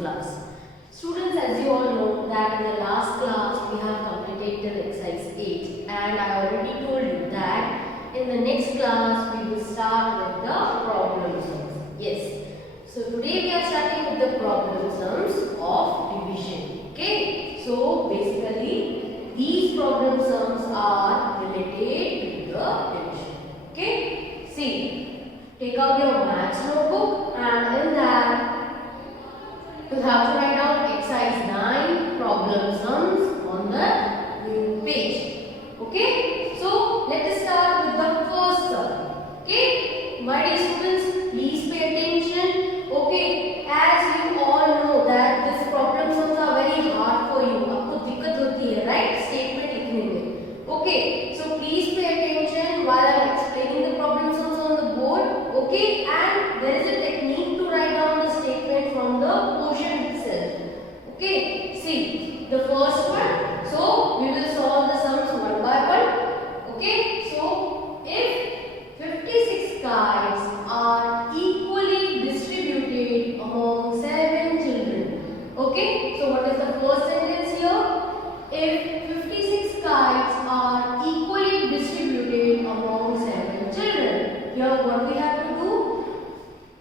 class. Students, as you all know that in the last class we have completed till exercise 8 and I already told you that in the next class we will start with the problem sums. Yes. So today we are starting with the problem sums of division. Okay. So basically these problem sums are related to the division. Okay. See, take out your maths notebook and in that you have to write down exercise 9 problem sums on the new page. Okay. So let us start with the first sum. Okay. My dear students, please pay attention. Okay. As you all know that this problem sums are very hard for you. आपको दिक्कत होती है, right? Statement लिखने में. Okay. So please pay attention while I am explaining the problem sums on the board. Okay. And there is a technique to write down the statement from the portion itself. Okay. See the first one. So we will solve the sums one by one. Okay. So if 56 kites are equally distributed among 7 children. Okay. So what is the first sentence here? If 56 kites are equally distributed among 7 children. Here what we have to do?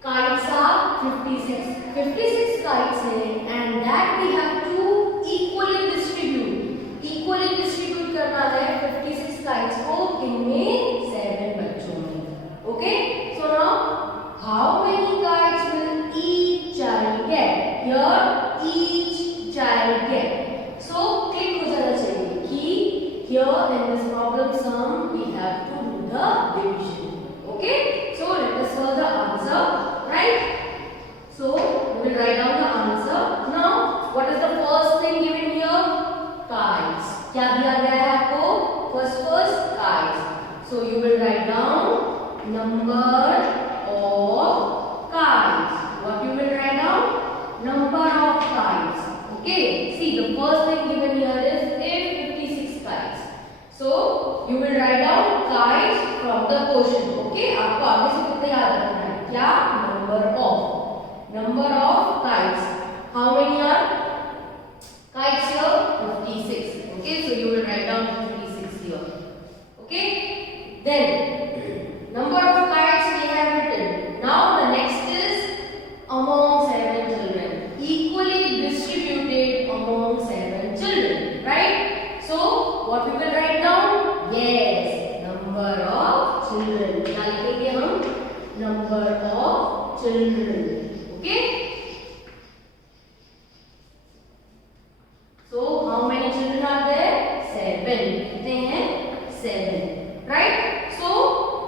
Kites are 56. 56 kites हैं and that we have to equally distribute. Equally distribute करना है 56 kites को इनमें 7 बच्चों में. Okay. So now how many kites will each child get? Here each child get. So click हो जाना चाहिए कि here in this problem sum we have to do the division. Okay. So let us solve the answer. Right. So we will write down the answer. Now what is the first thing given here? Kites. क्या दिया गया है आपको? First kites. So you will write down number of kites. What you will write down? Number of kites. Okay. See the first thing given here is 56 kites. So you will write down kites from the quotient. Okay. आपको आगे से कितना याद रखना है? क्या? Number of kites. How many are kites here? 56. Okay. So you will write down 56 here. Okay. Then number of kites we have written. Now the next is among 7 children. Equally distributed among 7 children. Right? So what we will write down? Yes, number of children. क्या लिखेंगे हम? Number of children. Okay. So how many children are there? 7. कितने हैं? 7. Right? So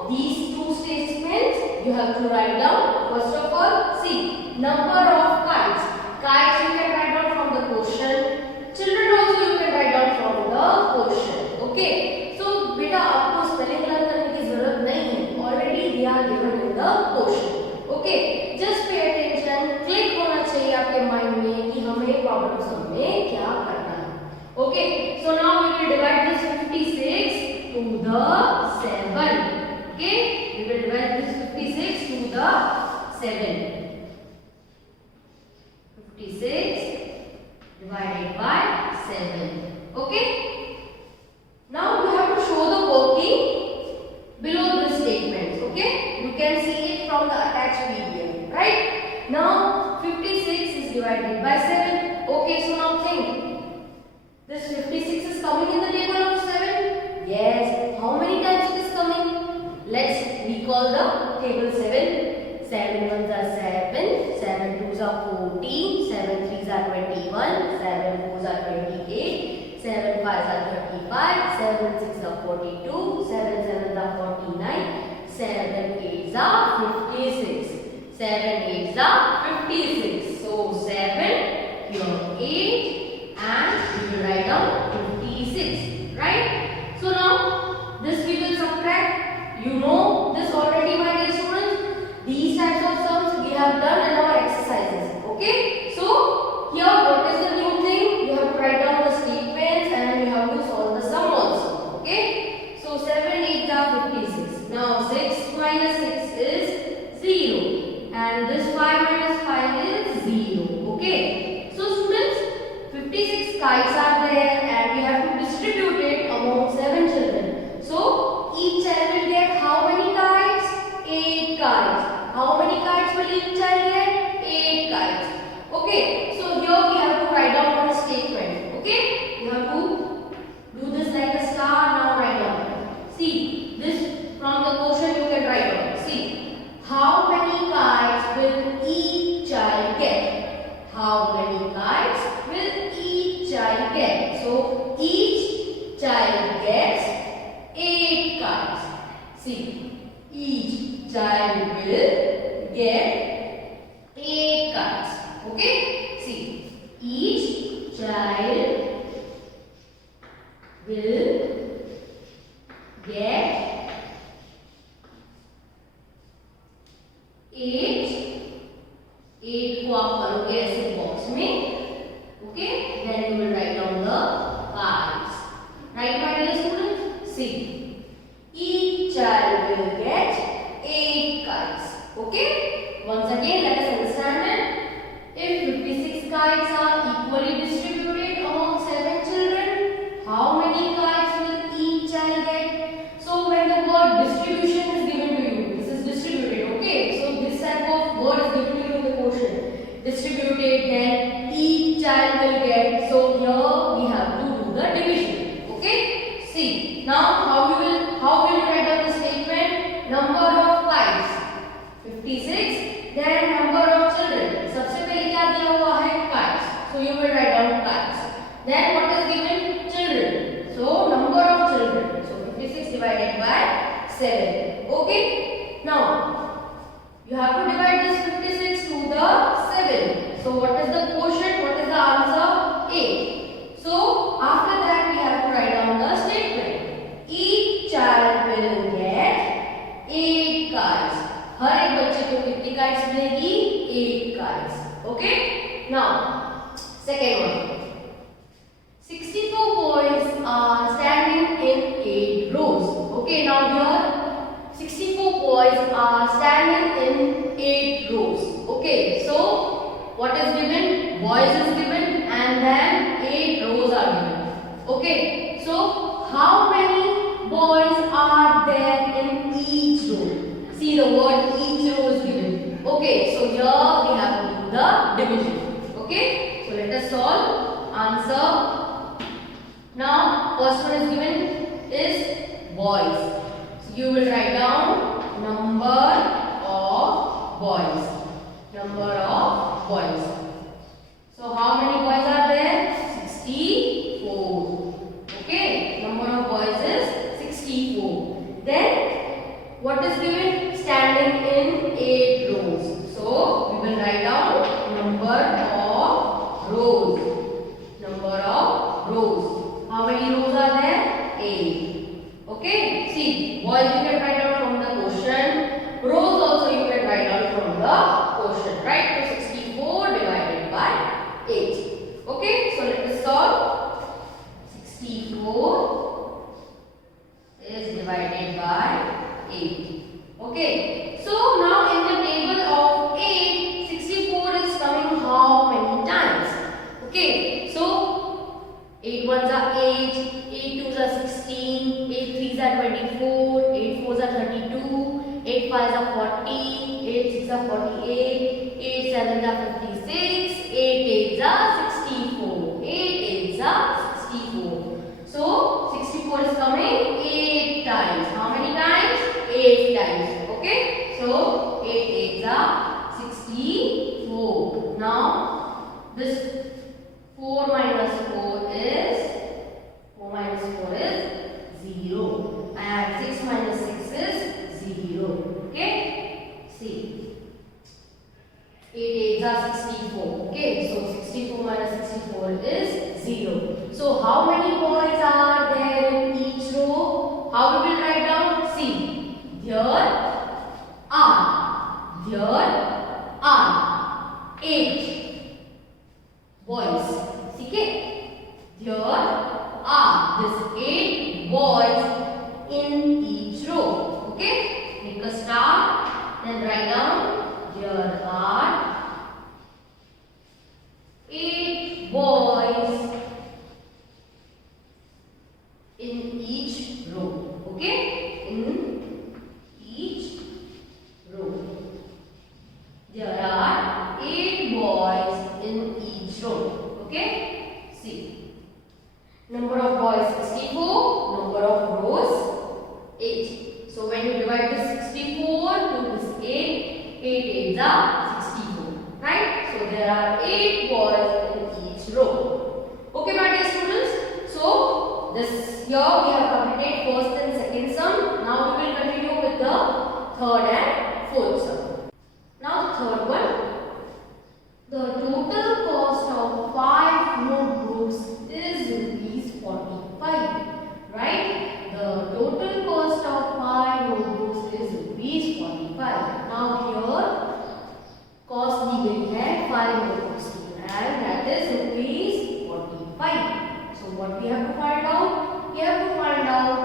these two statements you have to write down. First of all, see number of kites. Kites you can write down from the quotient. Children also you can write down from the quotient. Okay. So बेटा आपको spelling learn करने की जरूरत नहीं है. Already they are given in the quotient. Okay. Just pay attention. Click होना चाहिए आपके mind में कि हमें problem sum में क्या करना है. Okay. So now we will divide this 56 to the 7. Okay. We will divide this 56 to the 7. 56 divided by 7. Okay. Now you have to show the working below the statements. Okay. You can see it from the attached PDF. Right. Now 56 is divided by 7. Okay. So now think. This 56 is coming in the table of 7. Yes. How many times it is coming? Let's recall the table 7. 7 ones are 7. 7 twos are 14. 7 threes are 21. 7 fours are 28. 7 fives are 35. 7 sixes are 42. 7 sevens are 49. 7 eights are 56. 7 eights are 56. So 7, here 8 and we will write down 56. Right? So now this we will subtract. You know this already, my dear students. These types of sums we have done in our exercises. Okay? So here what is the new thing? You have to write down the statements and you have to solve the sum also. Okay? So 7 8 are 56. Now 6 minus 6 is 0 and this 5 minus 5 is kites. How many kites will each child get? 8 kites. Okay, so here we have to write down one statement. Okay, you have to do this like a star. Now write down. See, this from the question you can write down. See, how many kites will each child get? How many kites will each child get? So each child gets 8 kites. See, each child will get 8 kites. Okay? See, each child will get 8 को आप करोगे ऐसे box में. Okay, then you will write down the kites. Right, my dear students? See, each child will get 8 kites. Okay, once again let us understand it. If 56 kites are equally distributed among 7 children, how many kites will each child get? So when the word distribution is given to you, this is distributed. Okay, so this type of word is given to you in the question. Distributed, then each child will get. So here we have to do the division. Okay, see now how will you write down the statement? Number of kites 56. Then number of children. सबसे पहले क्या दिया हुआ है? Kites. So you will write down kites. Then what is given? Children. So number of children. So 56 divided by 7. Okay. Now you have to divide this 56 to the 7. So what is the quotient? What is the answer? 8. So after that we have to write down the statement. Each child will get 8 kites. हर एक बच्चे को कितनी kites मिलेगी? 8 kites. Okay. Now second one. 64 boys are standing in 8 rows. Okay. Now here 64 boys are standing in 8 rows. Okay. So what is given? Boys is given and then 8 rows are given. Okay. So how many boys are there in each row? See, the word each row is given. Okay. So here we have to do the division. Okay. So let us solve. Answer. Now first one is given is boys. So you will write down number of boys. Number of boys. So how many boys are there? 64. Okay. Number of boys is 64. Then what is given? Standing in 8 rows. So we will write down number of rows. Number of rows. How many rows are there? 8. Okay. See, boys you can write down from the quotient. Rows also you can write down from the quotient. Right? So 64 divided by 8. Okay. So let us solve. 64 is divided by 8. Okay. So now in the table of 8, 64 is coming how many times? Okay. So 8 ones are 8, 8 twos are 16, 8 threes are 24, 8 fours are 32, 8 fives are 40, 8 sixes are 48, 8 sevens are 56, 8 eights are 64, 8 eights are 64. So 64 is coming 8 times. How many times? 8 times. Okay. So 8 eights are 64. Now this 4 minus 4 is 0 and 6 minus 6 is 0. Okay. See, 8 eights are 64. Okay. So 64 minus 64 is 0. So how many boys are there in each row? How we will write down? See, there are 8 boys. Okay. There are this 8 boys in each row. Okay. Make a star. Then write down there are 8 boys in each row. Okay. In each row. 8 8s are 64, right? So there are 8 boys in each row. Okay, my dear students. So this here we have completed first and second sum. Now we will continue with the third and fourth sum. Now the third one. The total cost of 5 notebooks is rupees 45. Right? The total cost of 5 notebooks is rupees 45. Now here cost दी गई है 5 notebooks की and that is rupees 45. So what we have to find out? We have to find out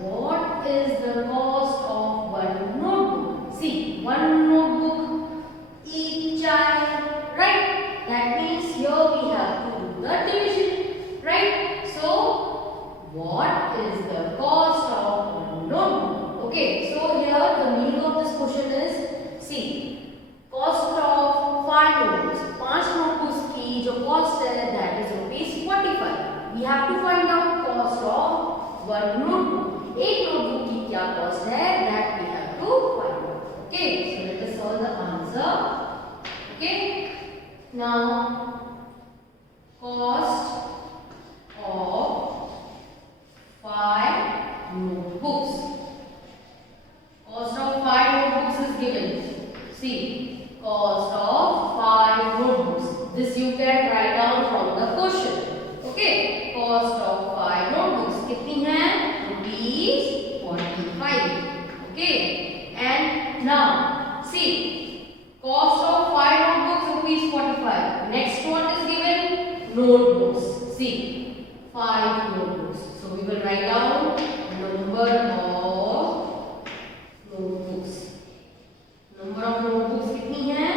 what is the cost of one notebook. See, one notebook each child. Right? That means here we have to do the division. Right? So what is the cost of one notebook? Okay, so here the meaning of this question is, see, cost of 5 notebooks. 5 notebooks की जो cost है that is rupees 45. We have to find out cost of one notebook. एक notebook की क्या cost है that we have to find out. Okay, so let us solve the answer. Okay, now cost of 5 notebooks. Cost of 5 notebooks is given. See, cost of 5 notebooks. This you can write down from the question. Okay, cost of 5 notebooks कितनी है? Rupees 45. Okay, and now see, cost of 5 notebooks rupees 45. Next one is given notebooks. See, 5 notebooks. So we will write down number of notebooks. Number of notebooks कितनी है?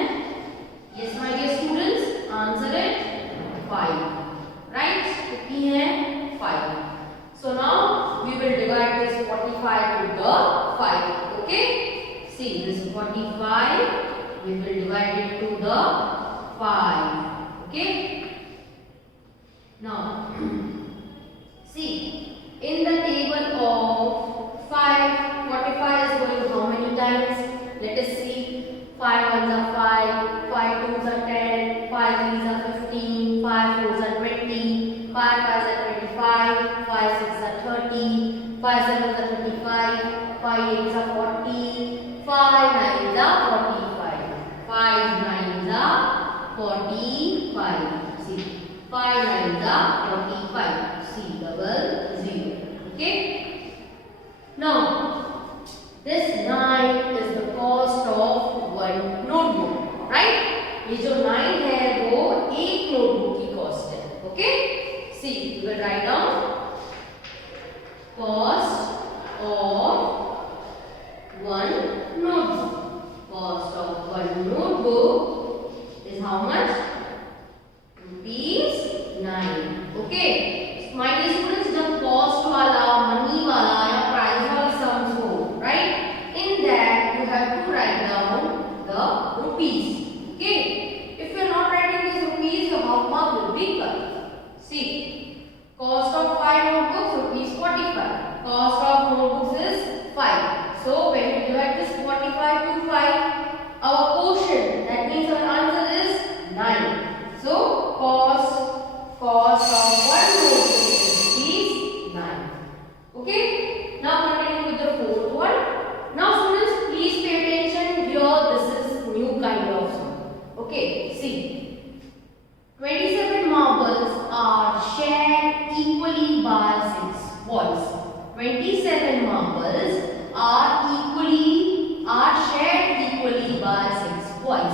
Yes, my dear students, answer it 5. Right? कितनी है? 5. So now we will divide this 45 with the 5. Okay? See, this 45 we will divide it to the 5. Okay? Now, see, in the table of 5, 45 is going how many times? Let us see. 5 ones are 5, 5 twos are 10, 5 threes are 15, 5 fours are 20, 5 fives are 25, 5 sixes are 30, 5 sevens are 35, 5 eights are 40, 5 nines are 45. 5 nines are 45. See, 5 nines are 45. See, double 0. Okay? Now, this 9 is the cost of one notebook. Right? ये जो 9 है वो एक notebook की cost है. Okay? See, we will write down cost of one notebook. Cost of one notebook is how much? Rupees 9. Okay. So my dear students, जब cost वाला, money वाला या price वाला sums हो, right? In that you have to write down the rupees. Okay. If you are not writing these rupees, your half mark will be cut. See, cost of 5 notebooks rupees 45. Cost of notebooks is 5. So when you divide this 45 to 5, our quotient, that means our answer is 9. So cost of one notebook is 9. Okay. Now continue with the fourth one. Now students, please pay attention here. This is new kind of sum. Okay. See, 27 marbles are shared equally by 6 boys. 27 marbles are shared equally by 6 boys.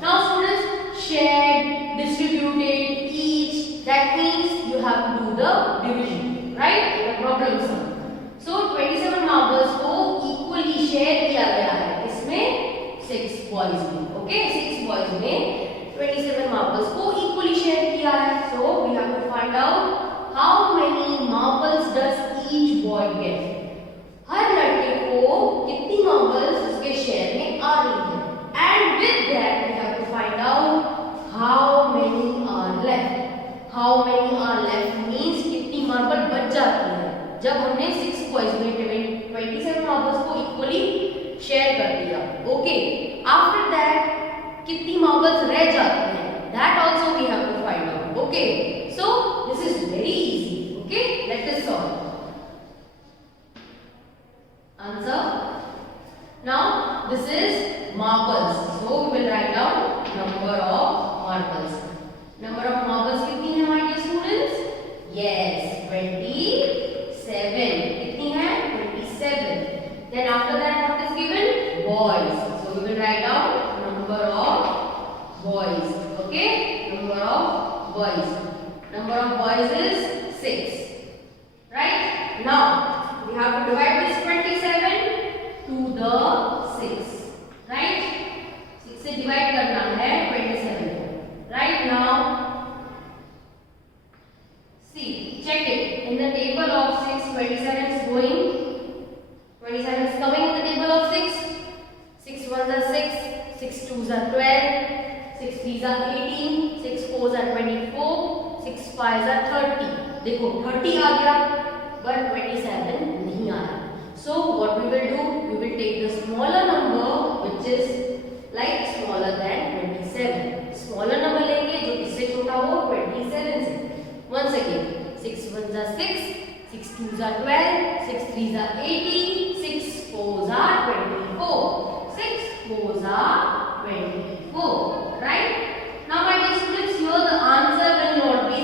Now students, shared, distributed, each, that means you have to do the division, right? In a problem sum. So 27 marbles को equally share किया गया है. इसमें 6 boys में. Okay, 6 boys में 27 marbles को equally share किया है. So we have to find out how many marbles does each boy get. हर लड़के को कितनी marbles उसके share में आ रही है. And with that we have to find out how many are left. How many are left means कितनी marble बच जाती है. जब हमने 6 boys में 27 marbles को equally share कर दिया. Okay. After that मार्बल्स रह जाती हैं, that also we have to find out. Okay, so this is very easy. Okay, let us solve. Answer. Now this is marbles. So we will write down number of marbles. Number of marbles कितनी है my dear students? Yes, 27. कितनी है? 27. Then after that what is given? Boys. So we will write down number of boys. Okay, number of boys. Number of boys is 6. Right? Now we have to divide this 27 to the 6. Right? 6 से divide करना है 27 को. Right now, see, check it. In the table of 6, 27 is going. 27 is coming in the table of 6. 6 1s are 6. 6 2s are 12. 6 3s are 18. 6 4s are 24. 6 5s are 30. देखो 30 आ गया. But 27 नहीं आया. So what we will do? We will take the smaller number which is like smaller than 27. Smaller number लेंगे जो इससे छोटा हो 27 से. Once again, 6 1s are 6, 6 2s are 12, 6 3s are 18, 6 4s are 24, 6 4s are 24. Right? Now my dear students, here the answer will not be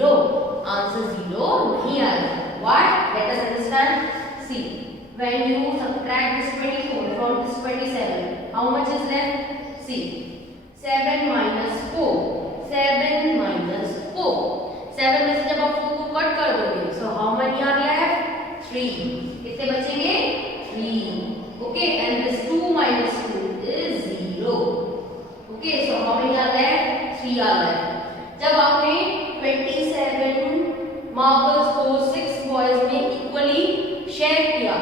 0. Answer 0 नहीं आएगा. Why? Let us understand. See, when you subtract this 24 from this 27, how much is left? See, 7 minus 4. 7 minus 4. 7 में से जब आप 4 को cut कर दोगे, so how many are left? 3. कितने बचेंगे? 3. Okay, and this 2 minus 2 is 0. Okay, so how many are left? 3 are left. जब आपने 27 मार्बल्स को 6 बॉयज में इक्वली शेयर किया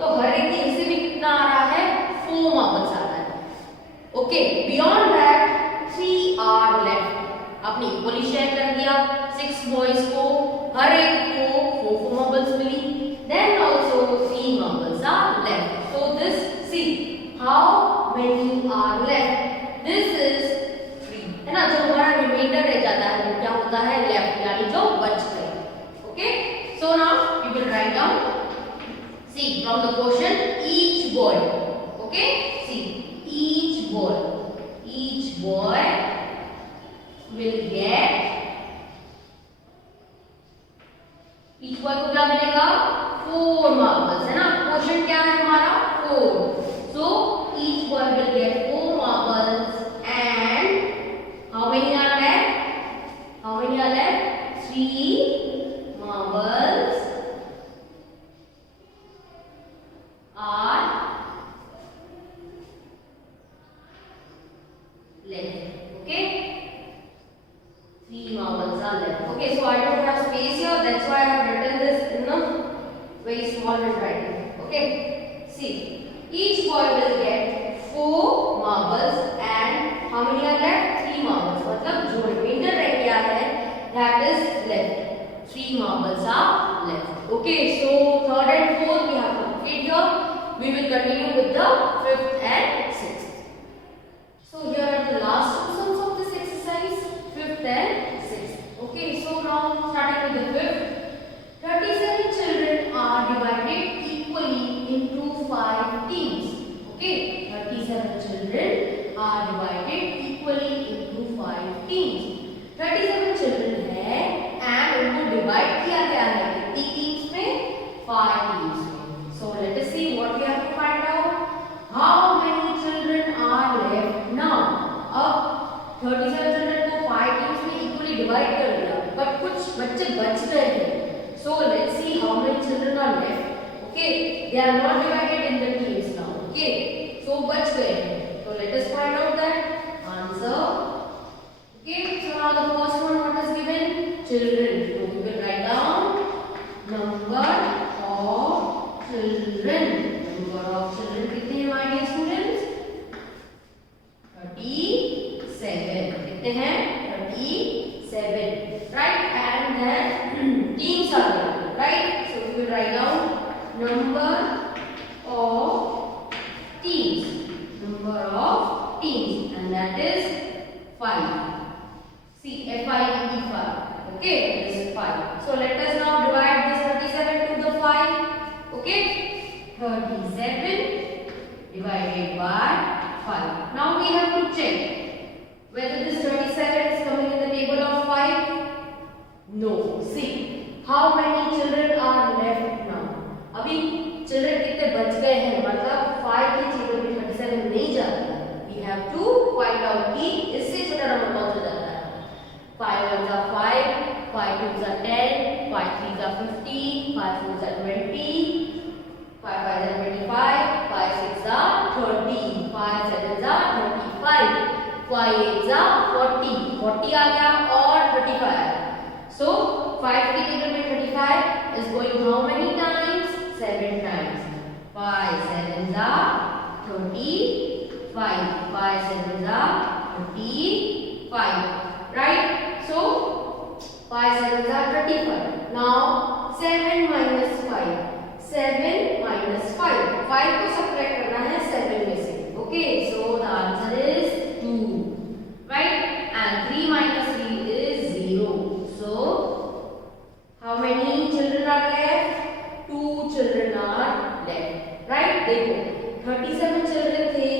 तो हर एक के हिस्से में कितना आ रहा है? 4 मार्बल्स आ रहा है. Okay, beyond that 3 are left. आपने इक्वली शेयर कर दिया 6 बॉयज को, हर एक को 4 मार्बल्स मिली. Then also 3 marbles are left. So this, see how many are left. This is 3 है ना. जो हमारा रिमाइंडर रह जाता है वो क्या होता है? लेफ्ट, यानी जो बच गए. Okay, so now we will write down. See, from the question, each boy. Okay, see, each boy will get. Each boy को क्या मिलेगा? 4 marbles है ना. Question क्या है हमारा? 4. So each boy will get 4 marbles and how many are left? How many are left? 3 marbles are left. Okay, 3 marbles are left. Okay, so I don't have space here, that's why I have written this in a very small handwriting. Okay, see, each boy will get 4 marbles and how many are left? 3 marbles. मतलब जो remainder रह गया है that is left. 3 marbles are left. Okay, so third and fourth we have completed here. We will continue with the fifth and sixth. So here are the last two sums of this exercise, fifth and sixth. Okay, so now starting with the fifth. 37 children are divided equally into 5 teams. Okay, 37 children are divided equally into 5 teams. 37 children है and उनको divide किया गया है कितनी teams में? 5 teams में. So let us see what we have to find out. How many children are left now? अब 37 children को 5 टीम्स में इक्वली डिवाइड कर दिया, but कुछ बच्चे बच गए हैं. So let's see how many children are left. Okay, they are not divided in the teams now. Okay, so बच गए हैं. So let us find out that answer. Okay, so now the first one what is given? Children. So we will write down number of children. Number of children कितने हैं my dear students? 37. कितने हैं? 37. Right, and then teams are there. Right, so we will write down number of teams. Number of teens, and that is 5. See, F-I-V-E, 5. Okay, this is 5. So let us now divide this 37 to the 5. Okay, 37 divided by 5. Now we have to check whether this 37 is coming in the table of 5. No. See, how many children are left now? अभी children कितने बच गए हैं, मतलब 5 की table में 37 नहीं जाता. We have to find out कि इससे छोटा नंबर कौन सा जाता है. 5 1s are 5, 5 2s are 10, 5 3s are 15, 5 4s are 20, 5 5s are 25, 5 6s are 30, 5 7s are 35, 5 8s are 40. 40 आ गया और 35. So 5 की टेबल में 35 is going how many times? 7 times. 5 7s are 35. 5 7s are 35. Right? So 5 7s are 35. Now 7 minus 5. 7 minus 5. 5 को subtract करना है 7 में से. Okay, so the answer is 2. Right? And 3 minus 3 is 0. So how many children are left? 2 children are left. Right? देखो 37 children थे,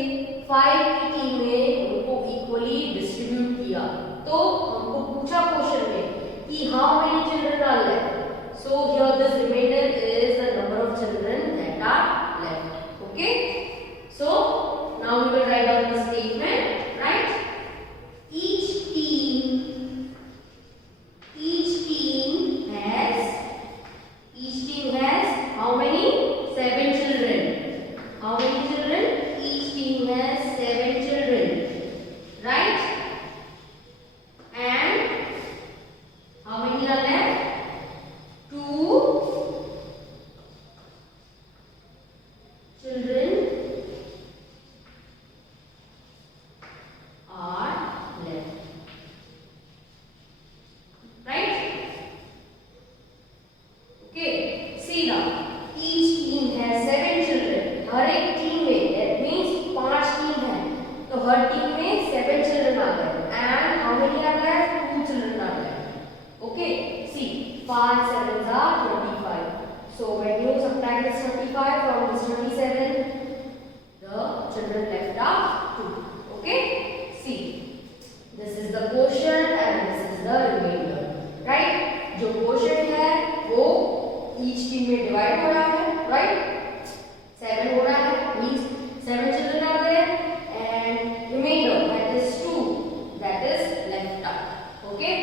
5 की team में उनको equally distribute किया. तो हमको पूछा क्वेश्चन में कि how many children are left. So here this remainder is the number of children that are left. Okay? So now we will write down the statement. Right? Each team has how many? 7 children. How many children? Each team has 7 children. Right? And how many are left? 2 children are left. Right? Okay. See now. Each team has 7 children. हर एक team में that means 5 team है. तो हर team में 7 children आ गए. And how many are left? 2 children are left. Okay. See, 5 7s are 25. So when you subtract this 25 from this 27, the children left are 2. Okay. See, this is the quotient and this is the remainder. Right? जो quotient है वो each team में divide हो रहा है. Right? 7 हो रहा है. Means 7 children are there and remainder that is 2 that is left out. Okay.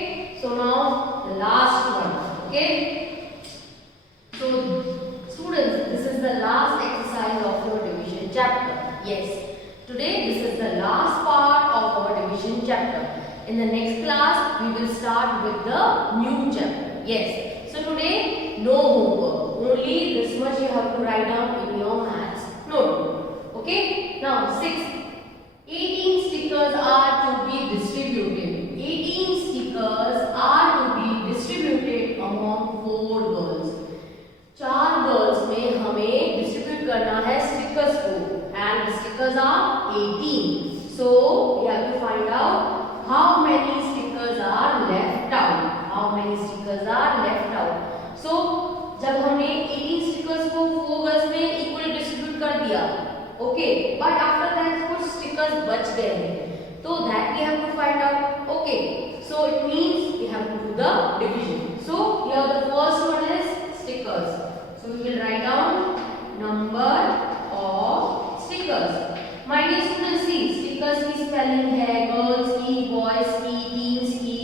So now the last one. Okay. So students, this is the last exercise of your division chapter. Yes. Today this is the last part of our division chapter. In the next class we will start with the new chapter. Yes. So today no homework. Only this much you have to write down in your maths notebook. Okay. Now 6. 18 stickers are to be distributed. 18 stickers are to be distributed among 4 girls. 4 girls में हमें distribute करना है stickers को. And the stickers are 18. So we have to find out how many stickers are left out. How many stickers are left out. So जब हमने 18 stickers को 4 girls में equally distribute कर दिया. Okay, but after that कुछ stickers बच गए हैं. So that we have to find out. Okay, so it means we have to do the division. So here the first one is stickers. So we will write down number of stickers. My dear students, see stickers की spelling है girls की, boys की, teens की.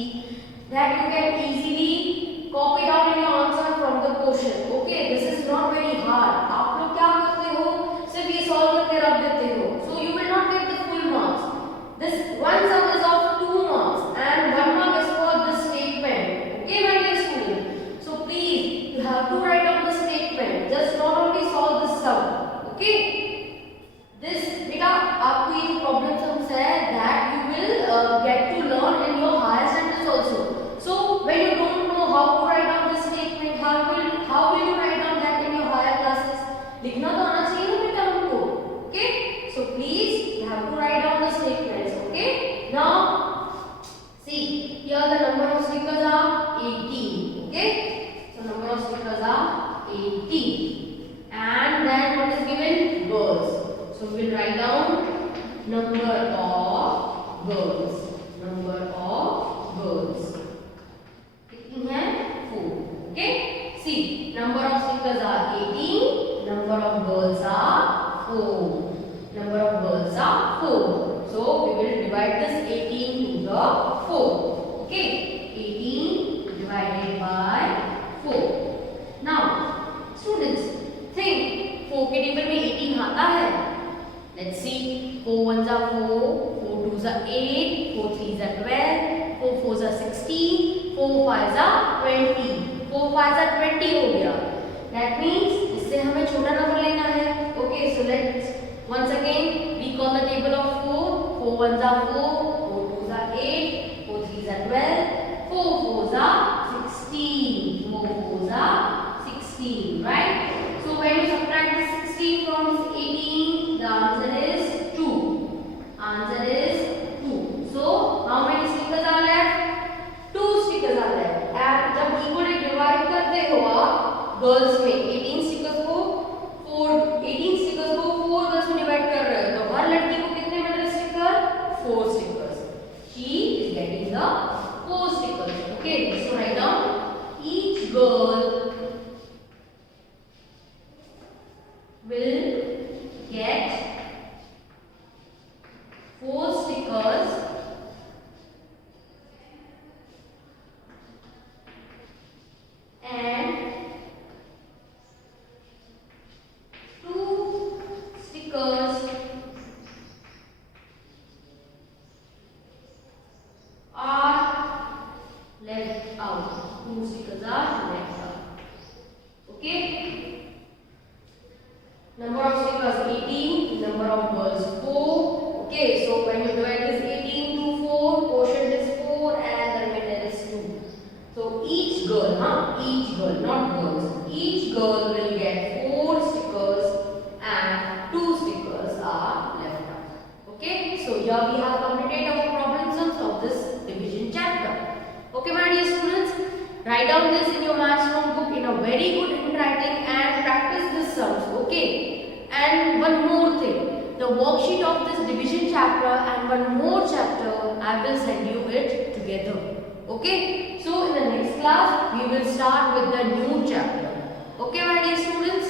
That you can easily copy down in your answer from the question. Okay, this is not very hard. आप लोग क्या करते हो? सिर्फ ये solve करके रख देते हो. So you will not get the full marks. This one sum is of 2 marks and 1 mark is for the statement. Okay, my dear student. So please, you have to write down the statement. Just not only solve the sum. Okay. This beta, आपको ये जो problem sums है that you will get to learn in your higher standards also. So when you don't know how to write down this statement, how will you write down that in your higher classes? लिखना तो आना चाहिए ना बेटा हमको. Okay. So please, you have to write down the statement. will write down number of girls. Number of girls. कितनी है? 4. Okay. See, number of stickers are 18. Number of girls are 4. Number of girls are 4. So we will divide this 18 to the 4. Okay. 18 divided by 4. Now, students, think 4 के table में 18 आता है? Let's see. 4 ones are 4, 4 twos are 8, 4 threes are 12, 4 fours are 16, 4 fives are 20. 4 fives are 20 हो गया. That means इससे हमें छोटा number लेना है. Okay, so let's once again recall the table of 4. 4 ones are 4, 4 twos are 8, 4 threes are 12, 4 fours are 16. 4 fours are 16, right? So when you subtract this 16 from this 18, the answer is 2. Answer is 2. So how many stickers are left? 2 stickers are left. And जब equally divide करते हो आप girls में 18 stickers को 4 girls में divide कर रहे हो तो हर लड़की को कितने मिल रहे sticker? 4 stickers. She is getting the 4 stickers. Okay, so write down each girl will get 4 stickers and 2 stickers are left out. 2 stickers are left out. Okay. Number of stickers 18, number of girls 4. Okay, so when you divide this 18 to 4, quotient is 4 and the remainder is 2. So each girl, not girls, each girl will get 4 stickers and 2 stickers are left out. Okay, so here we have completed our problem sums of this division chapter. Okay, my dear students, write down this in your maths notebook in a very good handwriting and practice this sums. Okay, and one more thing, the worksheet of this division chapter and one more chapter I will send you it together. Okay, so in the next class we will start with the new chapter. Okay, my dear students.